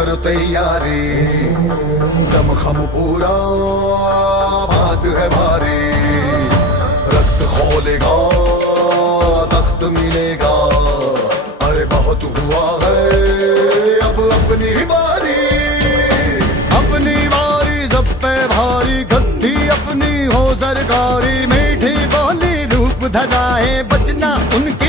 करो तैयारी, दमखम पूरा बात है भारी। रक्त खोलेगा तख्त मिलेगा, अरे बहुत हुआ है अब अपनी बारी। अपनी बारी सब पे भारी, गद्दी अपनी हो सरकारी। मीठी बोली रूप धराए, बचना उनकी